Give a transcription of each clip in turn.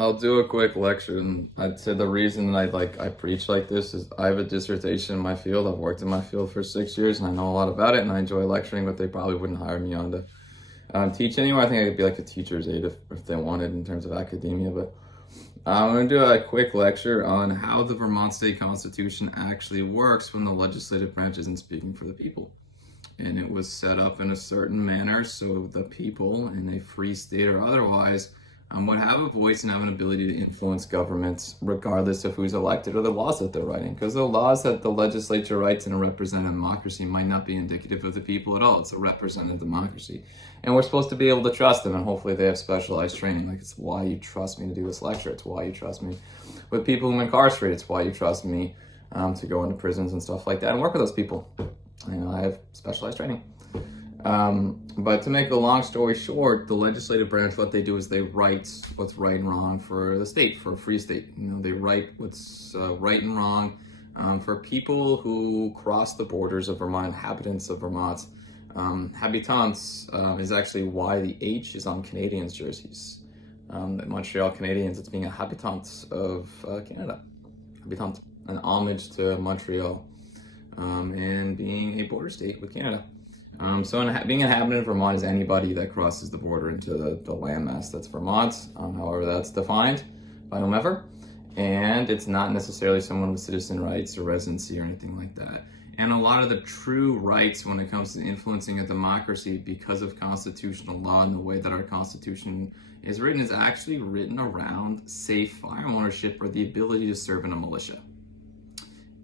I'll do a quick lecture, and I'd say the reason I preach like this is I have a dissertation in my field. I've worked in my field for 6 years, and I know a lot about it, and I enjoy lecturing. But they probably wouldn't hire me on to teach anymore. I think I could be like a teacher's aide if they wanted in terms of academia. But I'm going to do a quick lecture on how the Vermont State Constitution actually works when the legislative branch isn't speaking for the people. And it was set up in a certain manner so the people in a free state or otherwise would have a voice and have an ability to influence governments regardless of who's elected or the laws that they're writing. Because the laws that the legislature writes in a representative democracy might not be indicative of the people at all. It's a representative democracy. And we're supposed to be able to trust them, and hopefully they have specialized training. Like, it's why you trust me to do this lecture. It's why you trust me with people who are incarcerated. It's why you trust me to go into prisons and stuff like that and work with those people. I have specialized training. But to make a long story short, the legislative branch, what they do is they write what's right and wrong for the state, for a free state. They write what's right and wrong for people who cross the borders of Vermont, inhabitants of Vermont. Habitants is actually why the H is on Canadians' jerseys. The Montreal Canadiens, it's being a habitant of Canada. Habitant, an homage to Montreal. And being a border state with Canada. Being an inhabitant of Vermont is anybody that crosses the border into the landmass that's Vermont, however that's defined by whomever. And it's not necessarily someone with citizen rights or residency or anything like that. And a lot of the true rights when it comes to influencing a democracy because of constitutional law and the way that our Constitution is written is actually written around safe firearm ownership or the ability to serve in a militia.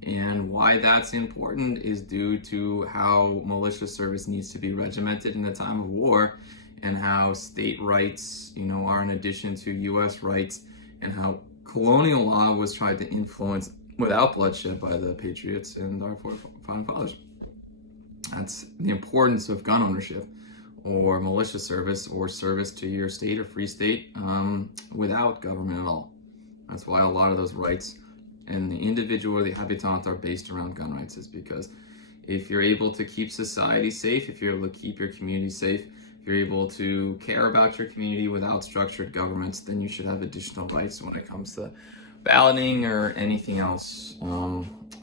And why that's important is due to how militia service needs to be regimented in a time of war, and how state rights, are in addition to U.S. rights, and how colonial law was tried to influence without bloodshed by the patriots and our founding fathers. That's the importance of gun ownership or militia service or service to your state or free state without government at all. That's why a lot of those rights and the individual or the habitant are based around gun rights, is because if you're able to keep society safe, if you're able to keep your community safe, if you're able to care about your community without structured governments, then you should have additional rights when it comes to balloting or anything else,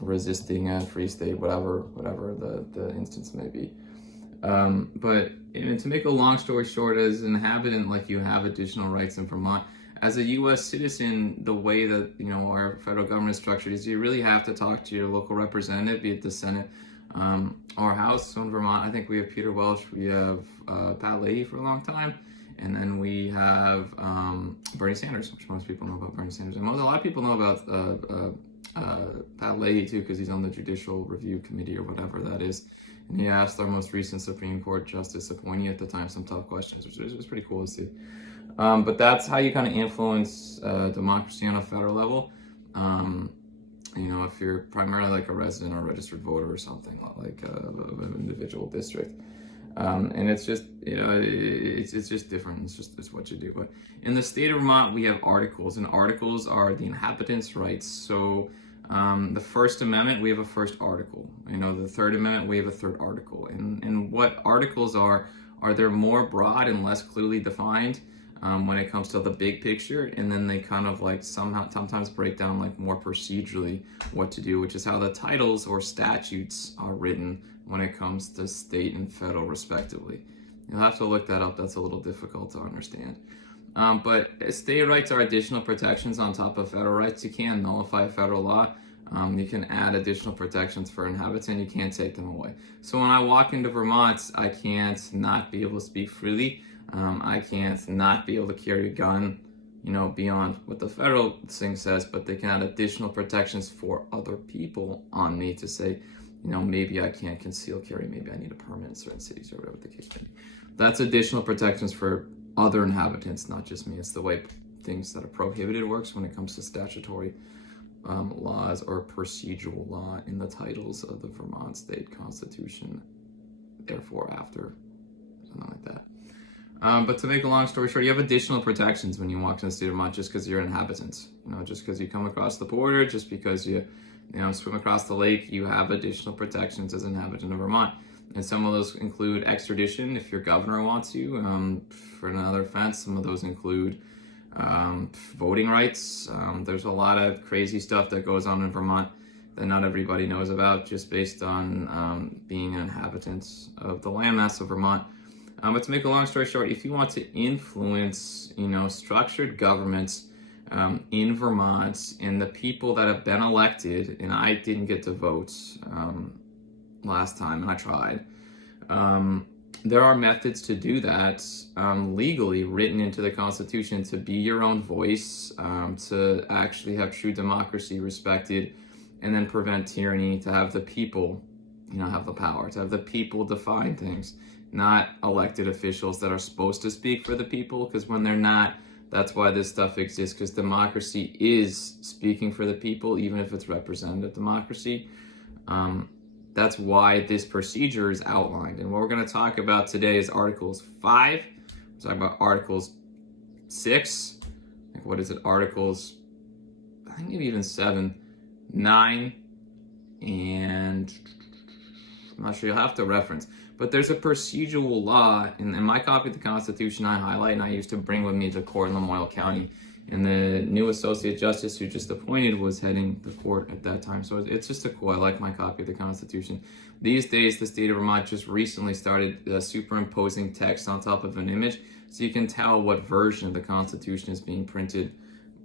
resisting a free state, whatever the instance may be. But to make a long story short, as an inhabitant, you have additional rights in Vermont. As a U.S. citizen, the way that our federal government is structured is you really have to talk to your local representative, be it the Senate or House. So in Vermont, I think we have Peter Welch, we have Pat Leahy for a long time, and then we have Bernie Sanders, which most people know about Bernie Sanders. And a lot of people know about Pat Leahy too, because he's on the Judicial Review Committee or whatever that is. And he asked our most recent Supreme Court Justice appointee at the time some tough questions, which was pretty cool to see. But that's how you kind of influence democracy on a federal level. If you're primarily like a resident or a registered voter or something like an individual district. And it's just, it's just different. It's what you do. But in the state of Vermont, we have articles, and articles are the inhabitants' rights. So the First Amendment, we have a first article. The Third Amendment, we have a third article. And what articles are they're more broad and less clearly defined when it comes to the big picture, and then they kind of sometimes break down more procedurally what to do, which is how the titles or statutes are written when it comes to state and federal respectively. You'll have to look that up. That's a little difficult to understand. But state rights are additional protections on top of federal rights. You can't nullify a federal law. You can add additional protections for inhabitants, and you can't take them away. So when I walk into Vermont, I can't not be able to speak freely. I can't not be able to carry a gun, beyond what the federal thing says, but they can add additional protections for other people on me to say, maybe I can't conceal carry, maybe I need a permit in certain cities or whatever the case may be. That's additional protections for other inhabitants, not just me. It's the way things that are prohibited works when it comes to statutory laws or procedural law in the titles of the Vermont State Constitution, therefore after, something like that. But to make a long story short, you have additional protections when you walk in the state of Vermont just because you're an inhabitant. Just because you come across the border, just because you swim across the lake, you have additional protections as an inhabitant of Vermont. And some of those include extradition if your governor wants you for another offense. Some of those include voting rights. There's a lot of crazy stuff that goes on in Vermont that not everybody knows about, just based on being an inhabitant of the landmass of Vermont. But to make a long story short, if you want to influence, structured governments in Vermont and the people that have been elected, and I didn't get to vote last time, and I tried. There are methods to do that legally, written into the Constitution, to be your own voice, to actually have true democracy respected, and then prevent tyranny, to have the people, have the power, to have the people define things, not elected officials that are supposed to speak for the people, because when they're not, that's why this stuff exists, because democracy is speaking for the people, even if it's representative democracy. That's why this procedure is outlined. And what we're going to talk about today is Articles 5. We're talking about Articles 6. What is it? Articles, I think maybe even 7, 9, and I'm not sure, you'll have to reference. But there's a procedural law in my copy of the Constitution I highlight, and I used to bring with me to court in Lamoille County. And the new associate justice who just appointed was heading the court at that time. So it's just a cool, I like my copy of the Constitution. These days, the state of Vermont just recently started superimposing text on top of an image, so you can tell what version of the Constitution is being printed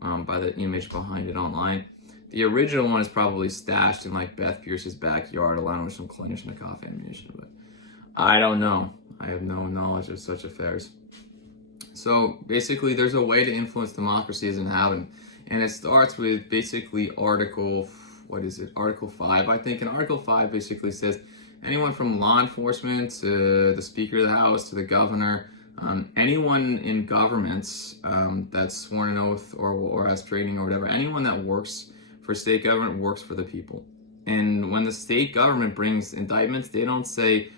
by the image behind it online. The original one is probably stashed in like Beth Pierce's backyard, along with some Kalashnikov ammunition, but I don't know. I have no knowledge of such affairs. So basically, there's a way to influence democracy as an inhabitant, and it starts with basically Article 5, I think. And Article 5 basically says anyone from law enforcement to the Speaker of the House to the governor, anyone in governments that's sworn an oath or has training or whatever, anyone that works for state government works for the people. And when the state government brings indictments, they don't say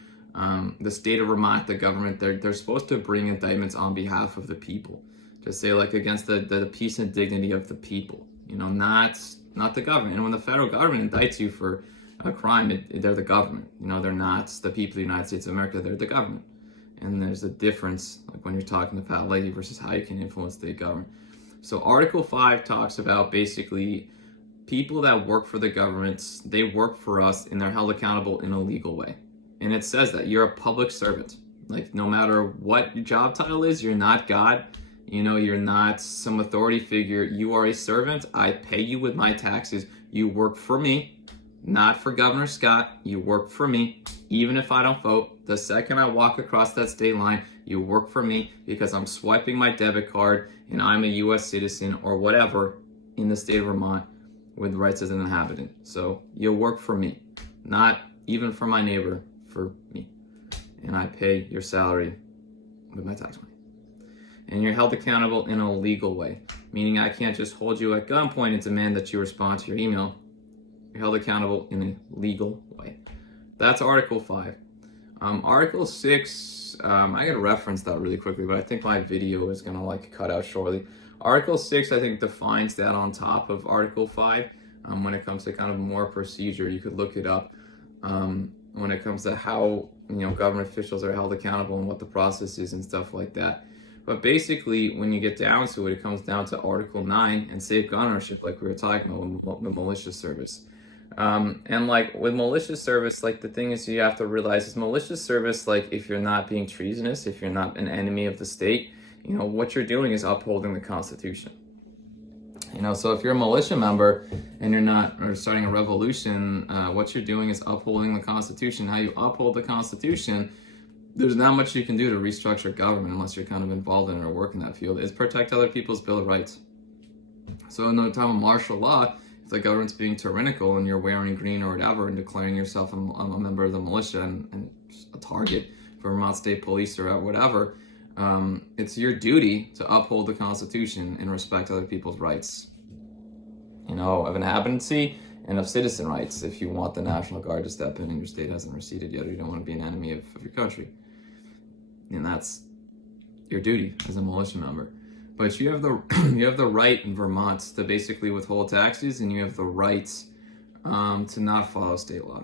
the state of Vermont, the government, they're supposed to bring indictments on behalf of the people, to say like against the peace and dignity of the people, not the government. And when the federal government indicts you for a crime, they're the government. They're not the people of the United States of America, they're the government. And there's a difference, like when you're talking to Pat Leahy versus how you can influence state government. So Article 5 talks about basically people that work for the governments, they work for us and they're held accountable in a legal way. And it says that you're a public servant. Like, no matter what your job title is, you're not God. You're not some authority figure. You are a servant. I pay you with my taxes. You work for me, not for Governor Scott. You work for me, even if I don't vote. The second I walk across that state line, you work for me because I'm swiping my debit card and I'm a U.S. citizen or whatever in the state of Vermont with rights as an inhabitant. So you work for me, not even for my neighbor, for me. And I pay your salary with my tax money. And you're held accountable in a legal way, meaning I can't just hold you at gunpoint and demand that you respond to your email. You're held accountable in a legal way. That's Article 5. Article 6, I gotta reference that really quickly, but I think my video is gonna cut out shortly. Article 6, I think, defines that on top of Article 5 when it comes to kind of more procedure. You could look it up. When it comes to how government officials are held accountable and what the process is and stuff like that. But basically, when you get down to it, it comes down to Article 9 and safe gun ownership, like we were talking about with militia service. And with malicious service, the thing is you have to realize is malicious service, if you're not being treasonous, if you're not an enemy of the state, what you're doing is upholding the Constitution. So if you're a militia member and you're not, or starting a revolution, what you're doing is upholding the Constitution. How you uphold the Constitution, there's not much you can do to restructure government unless you're kind of involved in it or work in that field, is protect other people's Bill of Rights. So in the time of martial law, if the government's being tyrannical and you're wearing green or whatever and declaring yourself a member of the militia and a target for Vermont State Police or whatever, it's your duty to uphold the Constitution and respect other people's rights, of inhabitancy and of citizen rights. If you want the National Guard to step in and your state hasn't receded yet, or you don't want to be an enemy of your country, and that's your duty as a militia member. But you have the right in Vermont to basically withhold taxes, and you have the right to not follow state law.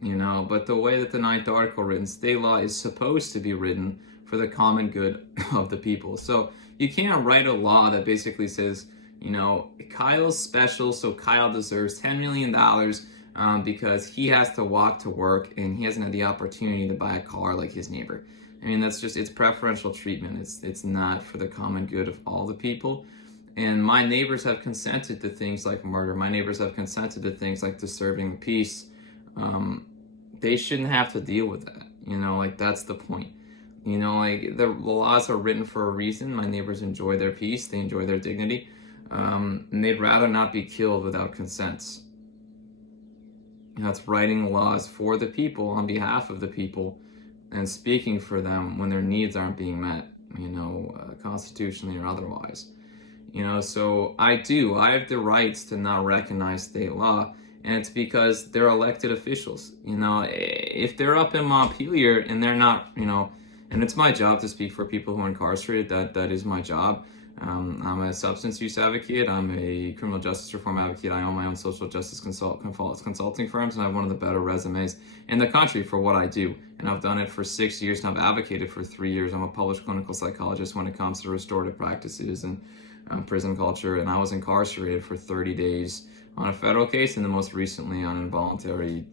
But the way that the 9th article written, state law is supposed to be written for the common good of the people. So You can't write a law that basically says, Kyle's special, so Kyle deserves $10 million because he has to walk to work and he hasn't had the opportunity to buy a car like his neighbor. I mean, it's preferential treatment. It's not for the common good of all the people. And my neighbors have consented to things like murder. My neighbors have consented to things like disturbing the peace. They shouldn't have to deal with that. That's the point. The laws are written for a reason. My neighbors enjoy their peace. They enjoy their dignity. And they'd rather not be killed without consent. It's writing laws for the people, on behalf of the people, and speaking for them when their needs aren't being met, constitutionally or otherwise. So I have the rights to not recognize state law, and it's because they're elected officials. If they're up in Montpelier and they're not, and it's my job to speak for people who are incarcerated, that is my job. I'm a substance use advocate. I'm a criminal justice reform advocate. I own my own social justice consulting firms, and I have one of the better resumes in the country for what I do. And I've done it for 6 years, and I've advocated for 3 years. I'm a published clinical psychologist when it comes to restorative practices and prison culture, and I was incarcerated for 30 days on a federal case, and then most recently on involuntary,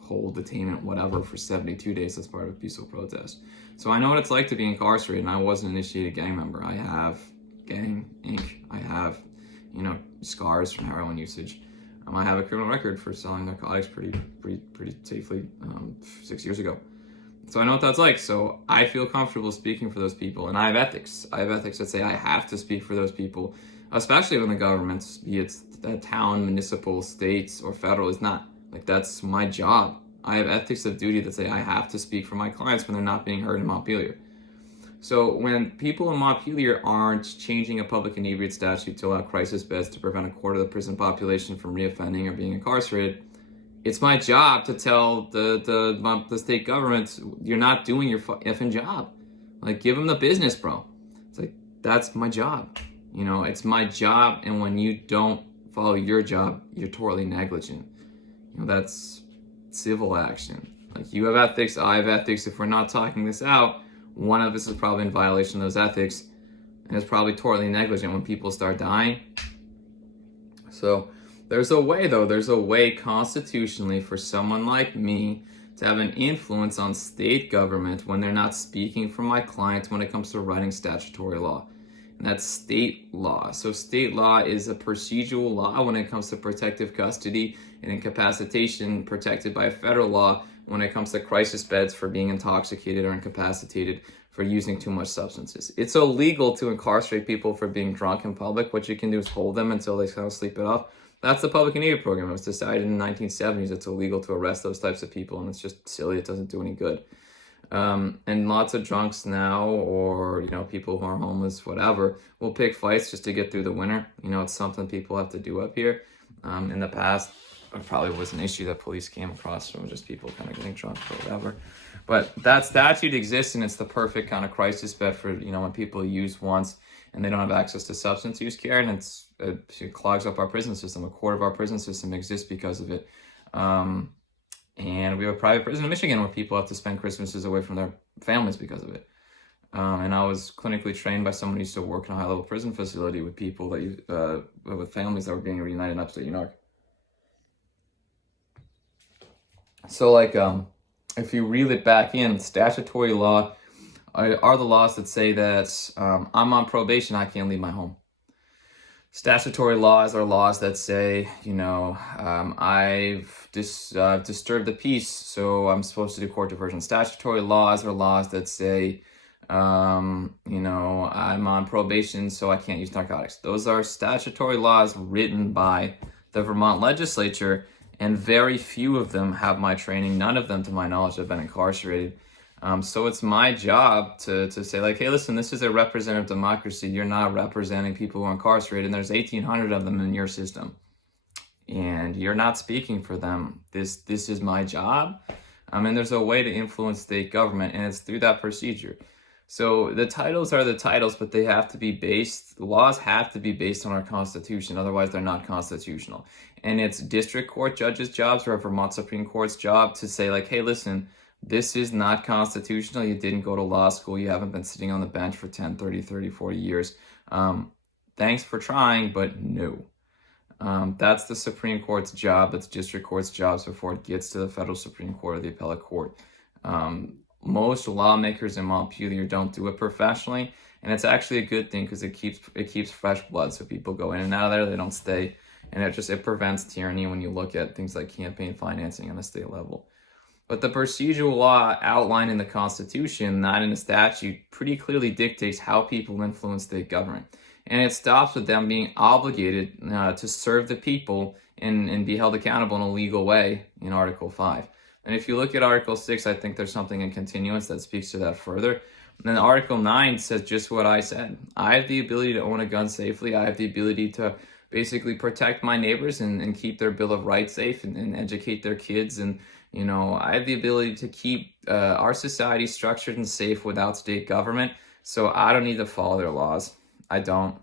hold, detainment, whatever, for 72 days as part of a peaceful protest. So I know what it's like to be incarcerated, and I was an initiated gang member. I have gang ink. I have, scars from heroin usage. I have a criminal record for selling narcotics pretty safely 6 years ago. So I know what that's like. So I feel comfortable speaking for those people, and I have ethics. I have ethics that say I have to speak for those people, especially when the government, be it the town, municipal, states, or federal, is not. That's my job. I have ethics of duty that say I have to speak for my clients when they're not being heard in Montpelier. So when people in Montpelier aren't changing a public inebriate statute to allow crisis beds to prevent a quarter of the prison population from reoffending or being incarcerated, it's my job to tell the state government, you're not doing your effing job. Give them the business, bro. It's that's my job. It's my job, and when you don't follow your job, you're totally negligent. That's civil action. You have ethics, I have ethics. If we're not talking this out, one of us is probably in violation of those ethics, and it's probably totally negligent when people start dying. So there's a way constitutionally for someone like me to have an influence on state government when they're not speaking for my clients when it comes to writing statutory law. And that's state law. So state law is a procedural law when it comes to protective custody and incapacitation, protected by federal law when it comes to crisis beds for being intoxicated or incapacitated for using too much substances. It's illegal to incarcerate people for being drunk in public. What you can do is hold them until they kind of sleep it off. That's the public inebriate program. It was decided in the 1970s. It's illegal to arrest those types of people, and it's just silly. It doesn't do any good. And lots of drunks now, or people who are homeless, whatever, will pick fights just to get through the winter. It's something people have to do up here. In the past, it probably was an issue that police came across from just people kind of getting drunk or whatever. But that statute exists, and it's the perfect kind of crisis bed for when people use once and they don't have access to substance use care, and it clogs up our prison system. A quarter of our prison system exists because of it. And we have a private prison in Michigan where people have to spend Christmases away from their families because of it. And I was clinically trained by someone who used to work in a high-level prison facility with people with families that were being reunited in upstate New York. So, if you reel it back in, statutory law are the laws that say that I'm on probation, I can't leave my home. Statutory laws are laws that say, I've disturbed the peace, so I'm supposed to do court diversion. Statutory laws are laws that say, I'm on probation, so I can't use narcotics. Those are statutory laws written by the Vermont legislature, and very few of them have my training. None of them, to my knowledge, have been incarcerated. So it's my job to say, hey, listen, this is a representative democracy. You're not representing people who are incarcerated, and there's 1,800 of them in your system, and you're not speaking for them. This is my job. And there's a way to influence state government, and it's through that procedure. So the titles are the titles, but they have to be laws have to be based on our Constitution. Otherwise, they're not constitutional. And it's district court judges' jobs or Vermont Supreme Court's job to say, hey, listen, This is not constitutional. You didn't go to law school. You haven't been sitting on the bench for 10, 30, 30, 40 years. Thanks for trying, but no. That's the Supreme Court's job. That's district court's jobs before it gets to the federal Supreme Court or the appellate court. Most lawmakers in Montpelier don't do it professionally, and it's actually a good thing because it keeps fresh blood. So people go in and out of there, they don't stay, and it prevents tyranny when you look at things like campaign financing on the state level. But the procedural law outlined in the Constitution, not in a statute, pretty clearly dictates how people influence state government. And it stops with them being obligated to serve the people and be held accountable in a legal way in Article 5. And if you look at Article 6, I think there's something in continuance that speaks to that further. And then Article 9 says just what I said. I have the ability to own a gun safely. I have the ability to basically protect my neighbors and keep their Bill of Rights safe and educate their kids. And, I have the ability to keep our society structured and safe without state government. So I don't need to follow their laws. I don't.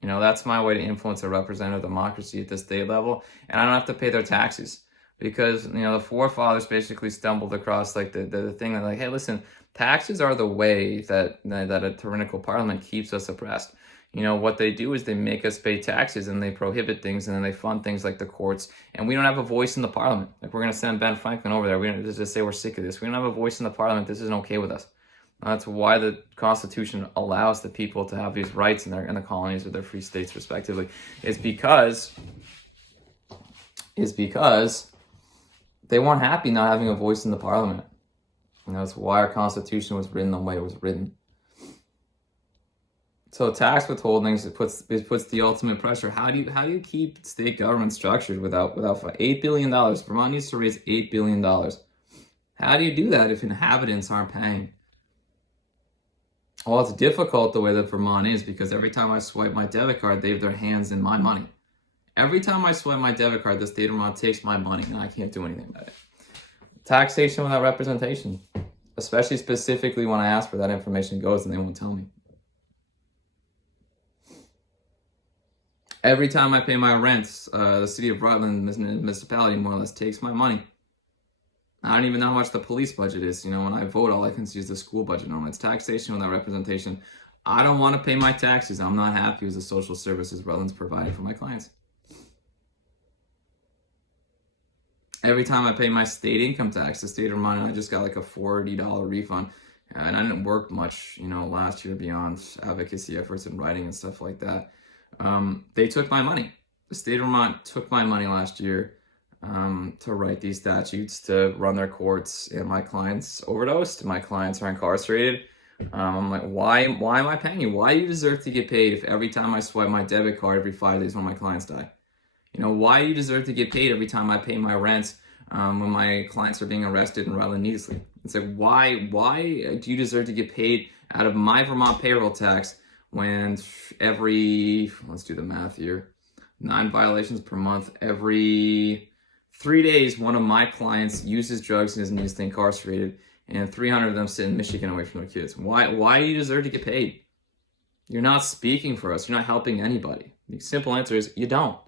That's my way to influence a representative democracy at the state level. And I don't have to pay their taxes because, the forefathers basically stumbled across like the thing that like, hey, listen, taxes are the way that a tyrannical parliament keeps us oppressed. What they do is they make us pay taxes and they prohibit things and then they fund things like the courts. And we don't have a voice in the parliament. Like we're going to send Ben Franklin over there. We're going to just say we're sick of this. We don't have a voice in the parliament. This isn't okay with us. That's why the Constitution allows the people to have these rights in the colonies or their free states respectively. It's because they weren't happy not having a voice in the parliament. That's why our Constitution was written the way it was written. So tax withholdings, it puts the ultimate pressure. How do you keep state government structured without $8 billion? Vermont needs to raise $8 billion. How do you do that if inhabitants aren't paying? Well, it's difficult the way that Vermont is because every time I swipe my debit card, they have their hands in my money. Every time I swipe my debit card, the state of Vermont takes my money and I can't do anything about it. Taxation without representation, especially specifically when I ask where that information goes and they won't tell me. Every time I pay my rent, the city of Rutland municipality more or less takes my money. I don't even know how much the police budget is. When I vote, all I can see is the school budget normally. It's taxation without representation. I don't want to pay my taxes. I'm not happy with the social services Rutland's providing for my clients. Every time I pay my state income tax, the state of Vermont, I just got like a $40 refund. And I didn't work much, last year beyond advocacy efforts and writing and stuff like that. They took my money. The state of Vermont took my money last year to write these statutes, to run their courts, and my clients overdosed. My clients are incarcerated. I'm like, why am I paying you? Why do you deserve to get paid if every time I swipe my debit card every 5 days when my clients die? Why do you deserve to get paid every time I pay my rent when my clients are being arrested in Rutland needlessly? It's like, why do you deserve to get paid out of my Vermont payroll tax when let's do the math here, 9 violations per month, every 3 days, one of my clients uses drugs and is needlessly incarcerated, and 300 of them sit in Michigan away from their kids. Why do you deserve to get paid? You're not speaking for us. You're not helping anybody. The simple answer is you don't.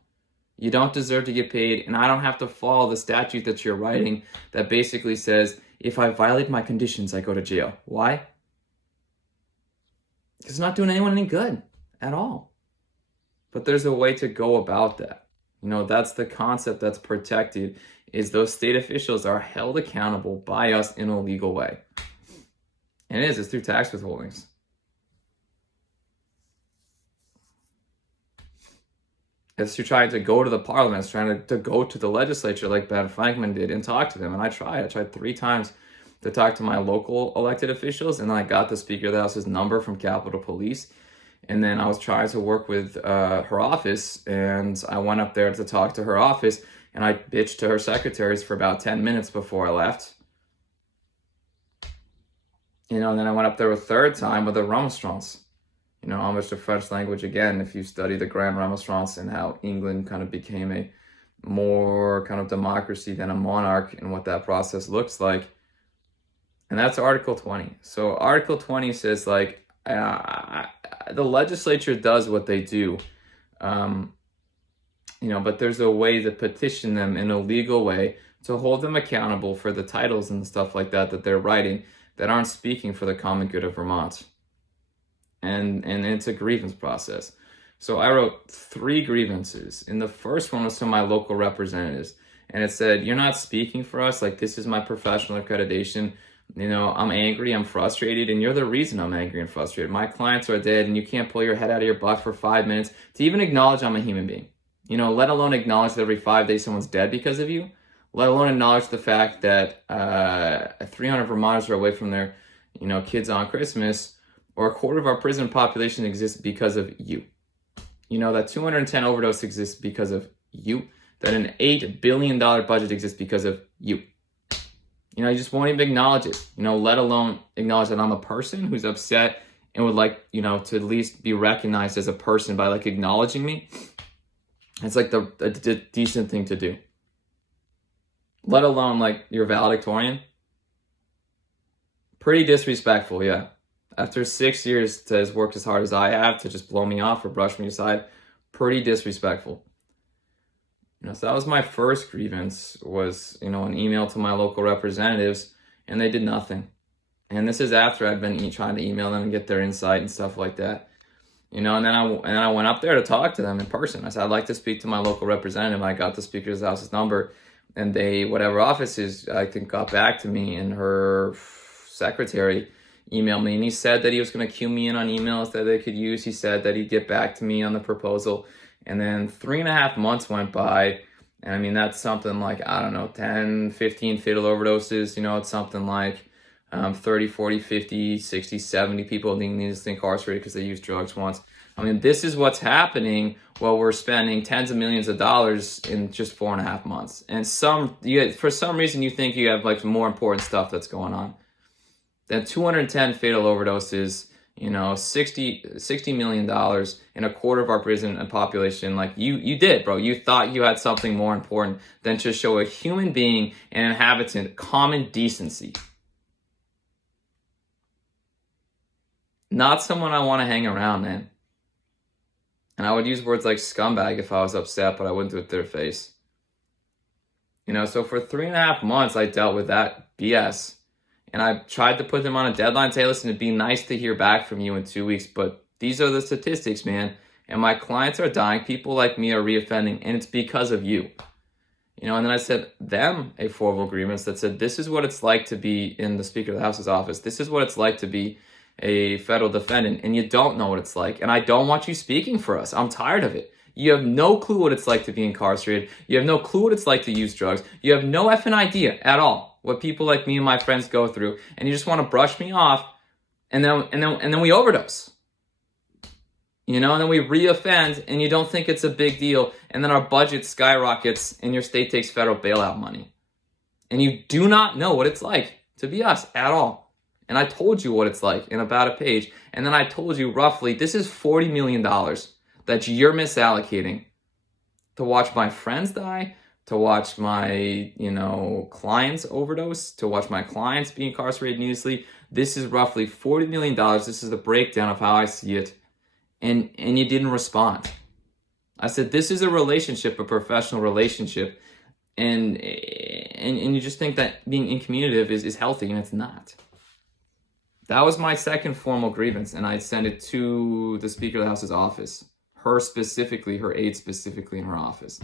You don't deserve to get paid, and I don't have to follow the statute that you're writing that basically says, if I violate my conditions, I go to jail. Why? Because it's not doing anyone any good at all. But there's a way to go about that. That's the concept that's protected, is those state officials are held accountable by us in a legal way. And it's through tax withholdings. It's through trying to go to the parliament, it's trying to go to the legislature like Ben Franklin did and talk to them. And I tried 3 times to talk to my local elected officials, and then I got the Speaker of the House's number from Capitol Police. And then I was trying to work with her office, and I went up there to talk to her office, and I bitched to her secretaries for about 10 minutes before I left. And then I went up there a 3rd time with a remonstrance. Homage to French language again, if you study the Grand Remonstrance and how England kind of became a more kind of democracy than a monarch and what that process looks like. And that's Article 20. So Article 20 says the legislature does what they do, but there's a way to petition them in a legal way to hold them accountable for the titles and stuff like that they're writing that aren't speaking for the common good of Vermont. And it's a grievance process. So I wrote 3 grievances, and the first one was to my local representatives, and it said, "You're not speaking for us. Like, this is my professional accreditation. You know, I'm angry, I'm frustrated, and you're the reason I'm angry and frustrated. My clients are dead, and you can't pull your head out of your butt for 5 minutes to even acknowledge I'm a human being. You know, let alone acknowledge that every 5 days someone's dead because of you. Let alone acknowledge the fact that 300 Vermonters are away from their, you know, kids on Christmas, or a quarter of our prison population exists because of you. You know, that 210 overdose exists because of you. That an $8 billion budget exists because of you. You know, you just won't even acknowledge it. You know, let alone acknowledge that I'm a person who's upset and would like, you know, to at least be recognized as a person by like acknowledging me. It's like a decent thing to do. Let alone like you're valedictorian. Pretty disrespectful, yeah. After 6 years to has worked as hard as I have to just blow me off or brush me aside, pretty disrespectful. You know, so that was my first grievance, was, you know, an email to my local representatives, and they did nothing. And this is after I'd been trying to email them and get their insight and stuff like that. You know, and then I went up there to talk to them in person. I said, I'd like to speak to my local representative. I got the Speaker's House's number, and they, whatever offices, I think, got back to me, and her secretary emailed me, and he said that he was going to cue me in on emails that they could use. He said that he'd get back to me on the proposal. And then 3.5 months went by, and I mean, that's something like, I don't know, 10, 15 fatal overdoses. You know, it's something like 30, 40, 50, 60, 70 people being needlessly incarcerated because they used drugs once. I mean, this is what's happening while we're spending tens of millions of dollars in just 4.5 months. And for some reason, you think you have like more important stuff that's going on. That 210 fatal overdoses, you know, $60 million in a quarter of our prison and population. Like you did, bro. You thought you had something more important than to show a human being and inhabitant common decency. Not someone I want to hang around, man. And I would use words like scumbag if I was upset, but I wouldn't do it to their face. You know, so for 3.5 months, I dealt with that BS. And I tried to put them on a deadline, say, listen, it'd be nice to hear back from you in 2 weeks, but these are the statistics, man. And my clients are dying. People like me are reoffending, and it's because of you. You know, and then I sent them a formal grievance that said, this is what it's like to be in the Speaker of the House's office. This is what it's like to be a federal defendant, and you don't know what it's like. And I don't want you speaking for us. I'm tired of it. You have no clue what it's like to be incarcerated. You have no clue what it's like to use drugs. You have no effing idea at all what people like me and my friends go through, and you just want to brush me off, and then we overdose. You know, and then we reoffend, and you don't think it's a big deal, and then our budget skyrockets, and your state takes federal bailout money. And you do not know what it's like to be us at all. And I told you what it's like in about a page, and then I told you roughly, this is $40 million that you're misallocating to watch my friends die, to watch my, you know, clients overdose, to watch my clients be incarcerated needlessly. This is roughly $40 million. This is the breakdown of how I see it. And you didn't respond. I said, this is a relationship, a professional relationship. And you just think that being incommunicative is healthy, and it's not. That was my second formal grievance, and I sent it to the Speaker of the House's office. Her specifically, her aide specifically in her office.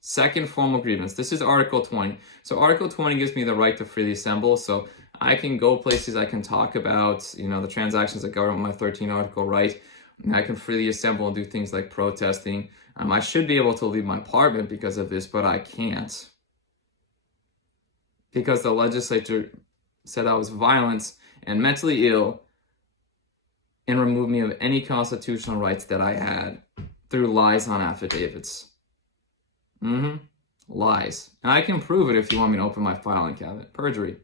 Second formal grievance. This is Article 20. So Article 20 gives me the right to freely assemble. So I can go places, I can talk about, you know, the transactions that govern my 13 article right. And I can freely assemble and do things like protesting. I should be able to leave my apartment because of this, but I can't. Because the legislature said I was violent and mentally ill and removed me of any constitutional rights that I had through lies on affidavits. Lies. And I can prove it if you want me to open my filing cabinet. Perjury.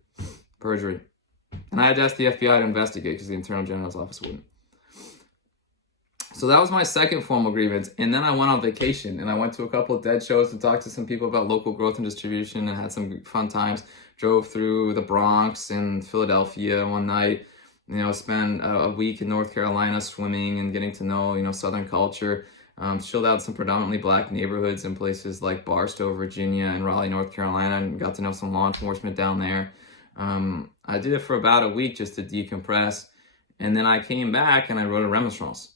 And I had to ask the FBI to investigate because the Attorney General's office wouldn't. So that was my second formal grievance. And then I went on vacation, and I went to a couple of dead shows and talked to some people about local growth and distribution and had some fun times. Drove through the Bronx and Philadelphia one night. You know, spent a week in North Carolina swimming and getting to know, you know, Southern culture. Chilled out in some predominantly black neighborhoods in places like Barstow, Virginia, and Raleigh, North Carolina, and got to know some law enforcement down there. I did it for about a week just to decompress, and then I came back and I wrote a remonstrance,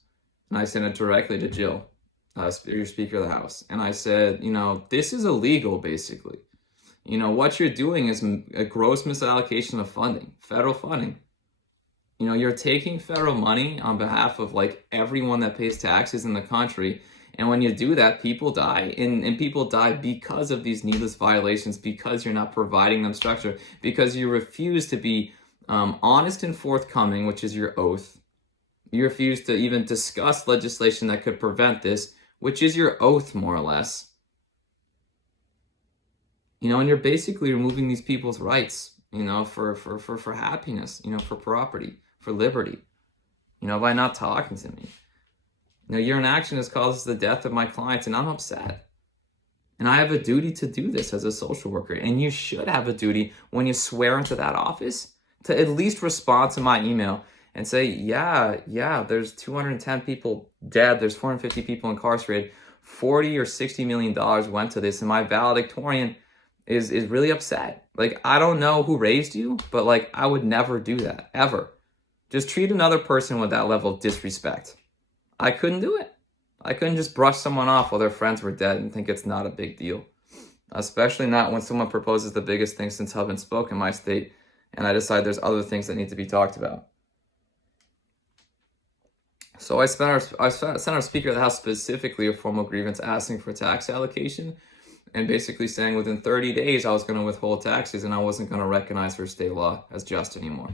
and I sent it directly to Jill, your Speaker of the House, and I said, this is illegal, basically. What you're doing is a gross misallocation of funding, federal funding. You're taking federal money on behalf of like everyone that pays taxes in the country. And when you do that, people die. And people die because of these needless violations, because you're not providing them structure, because you refuse to be honest and forthcoming, which is your oath. You refuse to even discuss legislation that could prevent this, which is your oath, more or less. And you're basically removing these people's rights, for happiness, for property, for liberty, by not talking to me. Your inaction has caused the death of my clients, and I'm upset. And I have a duty to do this as a social worker. And you should have a duty when you swear into that office to at least respond to my email and say, yeah, there's 210 people dead. There's 450 people incarcerated. 40 or $60 million went to this. And my valedictorian is really upset. Like, I don't know who raised you, but like, I would never do that, ever. Just treat another person with that level of disrespect. I couldn't do it. I couldn't just brush someone off while their friends were dead and think it's not a big deal. Especially not when someone proposes the biggest thing since hub and spoke in my state, and I decide there's other things that need to be talked about. So I sent our Speaker of the House specifically a formal grievance asking for tax allocation, and basically saying within 30 days I was going to withhold taxes and I wasn't going to recognize her state law as just anymore.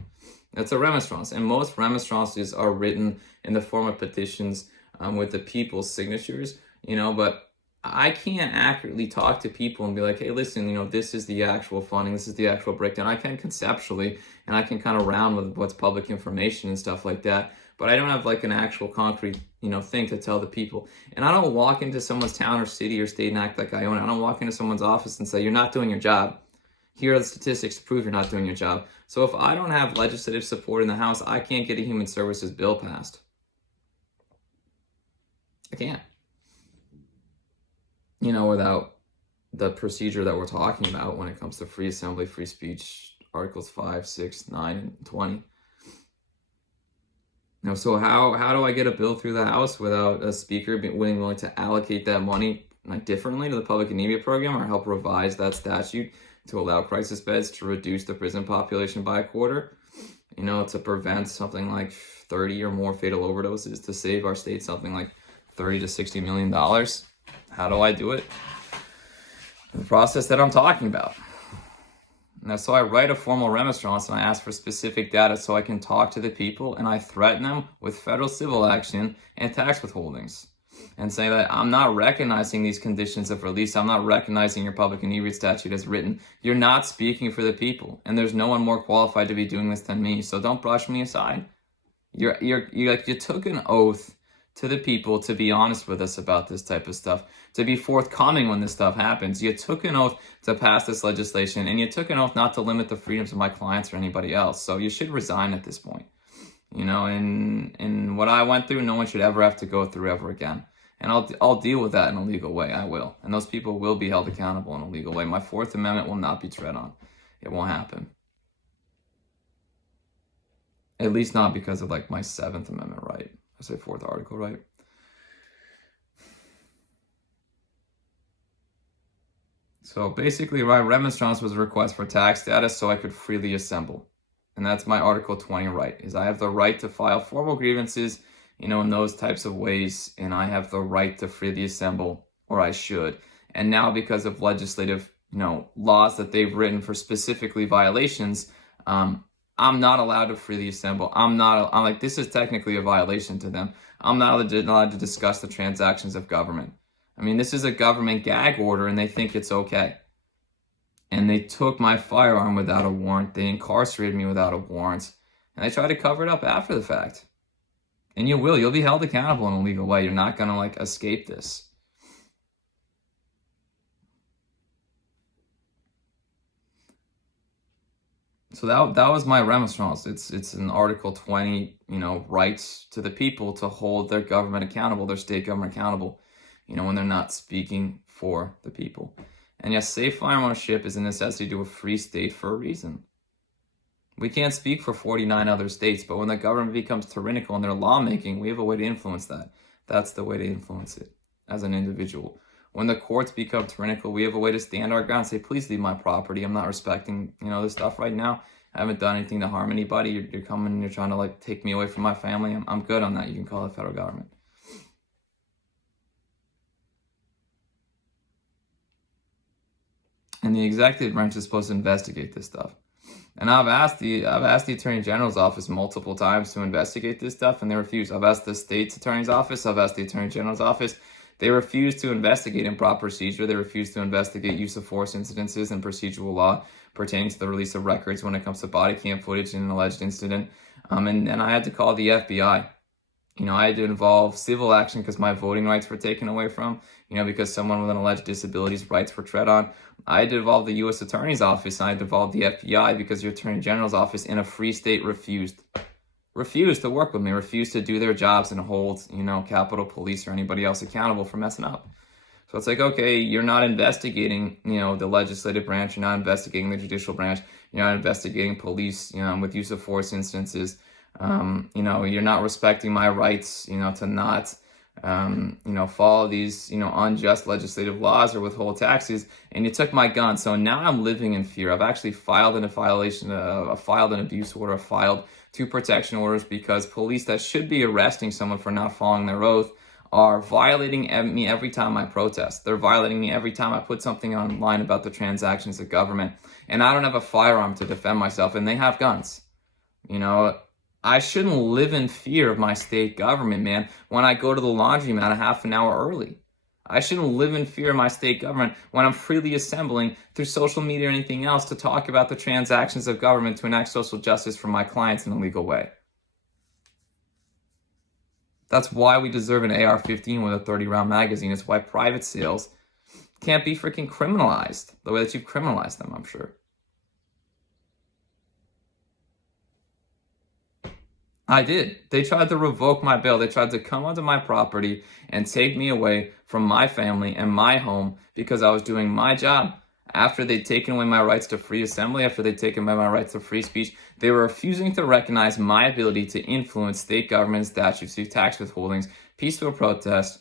That's a remonstrance, and most remonstrances are written in the form of petitions with the people's signatures, but I can't accurately talk to people and be like, hey, listen, this is the actual funding, this is the actual breakdown. I can conceptually, and I can kind of round with what's public information and stuff like that, but I don't have like an actual concrete, thing to tell the people. And I don't walk into someone's town or city or state and act like I own it. I don't walk into someone's office and say, you're not doing your job. Here are the statistics to prove you're not doing your job. So if I don't have legislative support in the House, I can't get a human services bill passed. I can't. Without the procedure that we're talking about when it comes to free assembly, free speech, Articles 5, 6, 9, and 20. So how do I get a bill through the House without a speaker being willing to allocate that money differently to the public anemia program, or help revise that statute to allow crisis beds to reduce the prison population by a quarter, to prevent something like 30 or more fatal overdoses, to save our state something like $30 to $60 million? How do I do it? The process that I'm talking about. Now, so I write a formal remonstrance and I ask for specific data so I can talk to the people, and I threaten them with federal civil action and tax withholdings, and say that I'm not recognizing these conditions of release. I'm not recognizing your public inebriate statute as written. You're not speaking for the people, and there's no one more qualified to be doing this than me. So don't brush me aside. You took an oath to the people to be honest with us about this type of stuff, to be forthcoming when this stuff happens. You took an oath to pass this legislation, and you took an oath not to limit the freedoms of my clients or anybody else. So you should resign at this point. And what I went through, no one should ever have to go through ever again. And I'll deal with that in a legal way. I will. And those people will be held accountable in a legal way. My Fourth Amendment will not be tread on. It won't happen. At least not because of like my Seventh Amendment right. I say Fourth Article right. So basically, my remonstrance was a request for tax status so I could freely assemble. And that's my Article 20 right, is I have the right to file formal grievances, in those types of ways, and I have the right to freely assemble, or I should. And now because of legislative, laws that they've written for specifically violations, I'm not allowed to freely assemble. I'm like, this is technically a violation to them. I'm not allowed to discuss the transactions of government. I mean, this is a government gag order, and they think it's okay. And they took my firearm without a warrant. They incarcerated me without a warrant. And they tried to cover it up after the fact. And you'll be held accountable in a legal way. You're not going to escape this. So that was my remonstrance. It's in Article 20, rights to the people to hold their government accountable, their state government accountable, when they're not speaking for the people. And yes, safe firearm ownership is a necessity to a free state for a reason. We can't speak for 49 other states, but when the government becomes tyrannical in their lawmaking, we have a way to influence that. That's the way to influence it as an individual. When the courts become tyrannical, we have a way to stand our ground and say, please leave my property. I'm not respecting, this stuff right now. I haven't done anything to harm anybody. You're coming and you're trying to take me away from my family. I'm good on that. You can call the federal government. And the executive branch is supposed to investigate this stuff. And I've asked the Attorney General's office multiple times to investigate this stuff, and they refuse. I've asked the state's attorney's office. I've asked the Attorney General's office. They refuse to investigate improper procedure. They refuse to investigate use of force incidences and procedural law pertaining to the release of records when it comes to body cam footage in an alleged incident. And I had to call the FBI. I had to involve civil action because my voting rights were taken away from, because someone with an alleged disability's rights were tread on. I had to involve the U.S. Attorney's Office, and I had to involve the FBI because the Attorney General's office in a free state refused to work with me, refused to do their jobs and hold, Capitol Police or anybody else accountable for messing up. So it's like, okay, you're not investigating, the legislative branch, you're not investigating the judicial branch, you're not investigating police, with use of force instances. You're not respecting my rights, to not, follow these, unjust legislative laws or withhold taxes, and you took my gun. So now I'm living in fear. I've actually filed an abuse order, filed 2 protection orders because police that should be arresting someone for not following their oath are violating me every time I protest. They're violating me every time I put something online about the transactions of government, and I don't have a firearm to defend myself, and they have guns. I shouldn't live in fear of my state government, man, when I go to the laundromat a half an hour early. I shouldn't live in fear of my state government when I'm freely assembling through social media or anything else to talk about the transactions of government to enact social justice for my clients in a legal way. That's why we deserve an AR-15 with a 30-round magazine. It's why private sales can't be freaking criminalized the way that you've criminalized them, I'm sure. I did. They tried to revoke my bail. They tried to come onto my property and take me away from my family and my home because I was doing my job. After they'd taken away my rights to free assembly, after they'd taken away my rights to free speech, they were refusing to recognize my ability to influence state government statutes through tax withholdings, peaceful protest,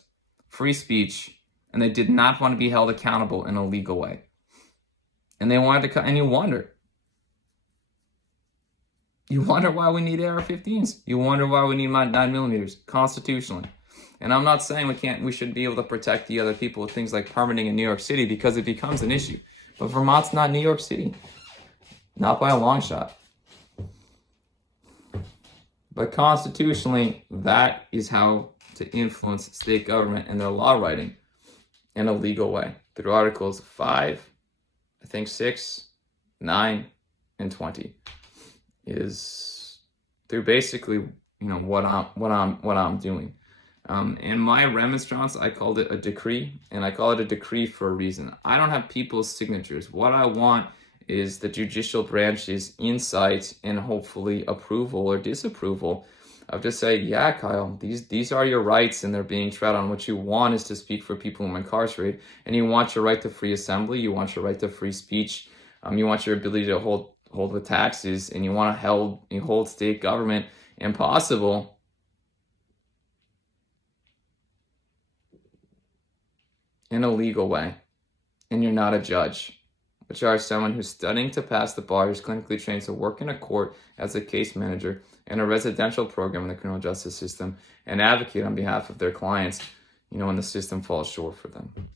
free speech, and they did not want to be held accountable in a legal way. And they wanted to, and you wonder why we need AR-15s. You wonder why we need my 9mm constitutionally. And I'm not saying we should be able to protect the other people with things like permitting in New York City because it becomes an issue. But Vermont's not New York City. Not by a long shot. But constitutionally, that is how to influence state government and their law writing in a legal way. Through Articles 5, 6, 9, and 20. Is through basically, what I'm doing. In my remonstrance, I called it a decree, and I call it a decree for a reason. I don't have people's signatures. What I want is the judicial branch's insight and hopefully approval or disapproval of just say, yeah, Kyle, these are your rights and they're being tread on. What you want is to speak for people who are incarcerated, and you want your right to free assembly, you want your right to free speech, you want your ability to hold the taxes, and you want to hold state government impossible. In a legal way, and you're not a judge, but you are someone who's studying to pass the bar, who's clinically trained to work in a court as a case manager in a residential program in the criminal justice system and advocate on behalf of their clients, when the system falls short for them.